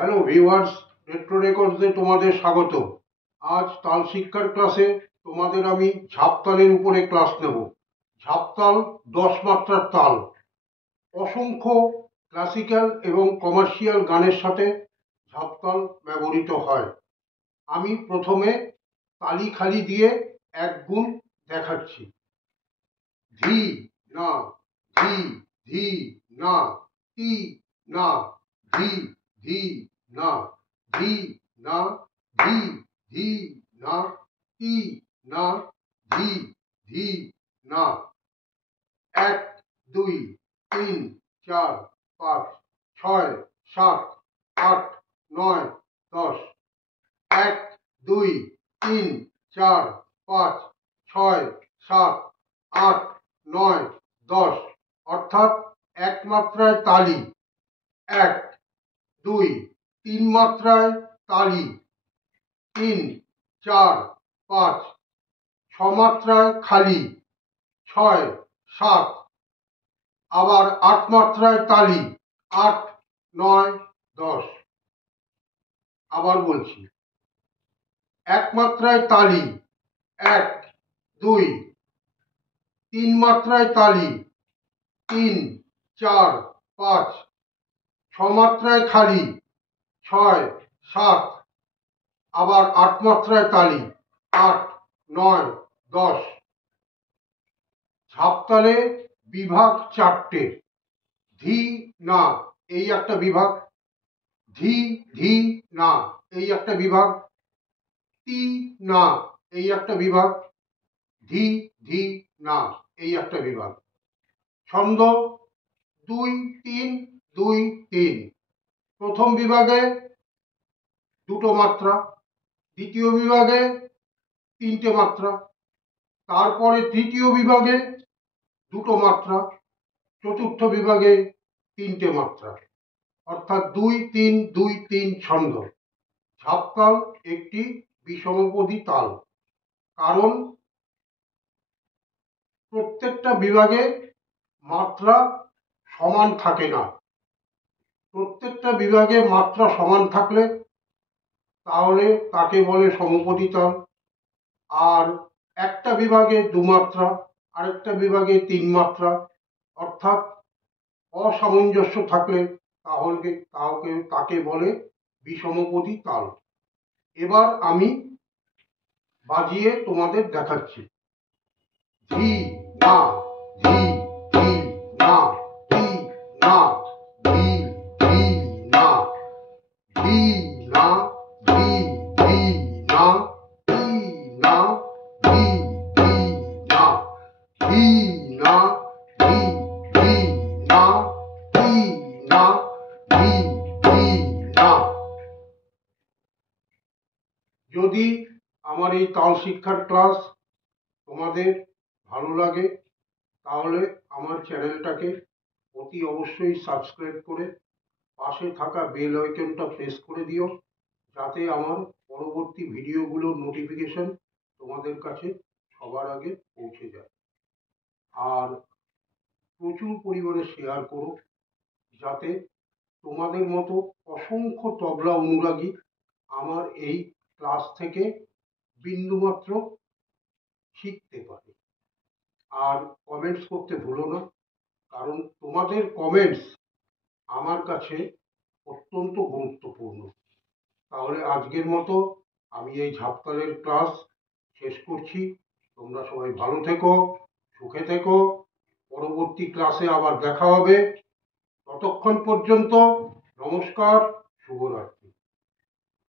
Hello viewers, retro রেকর্ডসে তোমাদের স্বাগত। আজ তাল শিক্ষার ক্লাসে তোমাদের আমি ঝাপতালের উপরে ক্লাস নেব। ঝাপতাল 10 মাত্রার তাল। অসংখ্য ক্লাসিক্যাল এবং কমার্শিয়াল গানের সাথে ঝাপতাল ব্যবহৃত হয়। আমি প্রথমে তালি খালি দিয়ে এক গুণ দেখাচ্ছি। ধি না, ধি ধি না, তি না, ধি ধি না, ধি না, ধি ধি না, তি না, ধি ধি না। 1 2 3 4 5 6 7 8 9 10। 1 2 3 4 5 6 7 8 9 10, অর্থাৎ এক মাত্রায় তালি 1 2, 3 মাত্রায় তালি 3 4 5, 6 মাত্রায় খালি 6 7, আবার 8 মাত্রায় তালি 8 9 10। আবার বলছি, এক মাত্রায় তালি 1 2, 3 মাত্রায় তালি 3 4 5, 6 মাত্রায় খালি 6 7, আবার 8 মাত্রায় তালি 8 9 10। ঝাপতালে বিভাগ 4টে। ধি না, এই একটা বিভাগ। ধি ধি না, এই একটা বিভাগ। তি না, এই একটা বিভাগ। ধি ধি না, এই একটা বিভাগ। ছন্দ 2 3 2 3। প্রথম বিভাগে দুটো মাত্রা, দ্বিতীয় বিভাগে 3টে মাত্রা, তারপরে তৃতীয় বিভাগে দুটো মাত্রা, চতুর্থ বিভাগে 3টে মাত্রা, অর্থাৎ 2 3 2 3 ছন্দ। ঝাপতাল একটি বিষমপদী তাল, কারণ প্রত্যেকটা বিভাগে মাত্রা সমান থাকে না। প্রত্যেকটা বিভাগে মাত্রা সমান থাকলে তাহলে তাকে বলে সমপদী তাল। আর একটা বিভাগে 2 মাত্রা, আরেকটা বিভাগে 3 মাত্রা, অর্থাৎ অসামঞ্জস্য থাকলে তাকে বলে বিষমপদী তাল। এবার আমি বাজিয়ে তোমাদের দেখাচ্ছি। ধি না, ধি ধি না, ধি না, ধি ধি না, ধি না, ধি ধি না, ধি না, ধি ধি না, ধি না, ধি ধি না, ধি না, ধি ধি না। যদি আমার এই তাল শিক্ষার ক্লাস তোমাদের ভালো লাগে তাহলে আমার চ্যানেলটাকে অতি অবশ্যই সাবস্ক্রাইব করে পাশে থাকা বেল আইকনটা প্রেস করে দিও, যাতে আমার পরবর্তী ভিডিওগুলোর নোটিফিকেশন তোমাদের কাছে সবার আগে পৌঁছে যায়। আর প্রচুর পরিমাণে শেয়ার করো, যাতে তোমাদের মতো অসংখ্য তবলা অনুরাগী আমার এই ক্লাস থেকে বিন্দুমাত্র শিখতে পারে। আর কমেন্টস করতে ভুলো না, কারণ তোমাদের কমেন্টস আমার কাছে অত্যন্ত গুরুত্বপূর্ণ। তাহলে আজকের মতো আমি এই ঝাপতালের ক্লাস শেষ করছি। তোমরা সবাই ভালো থেকো, সুখে থেকো। পরবর্তী ক্লাসে আবার দেখা হবে। ততক্ষণ পর্যন্ত নমস্কার, শুভরাত্রি।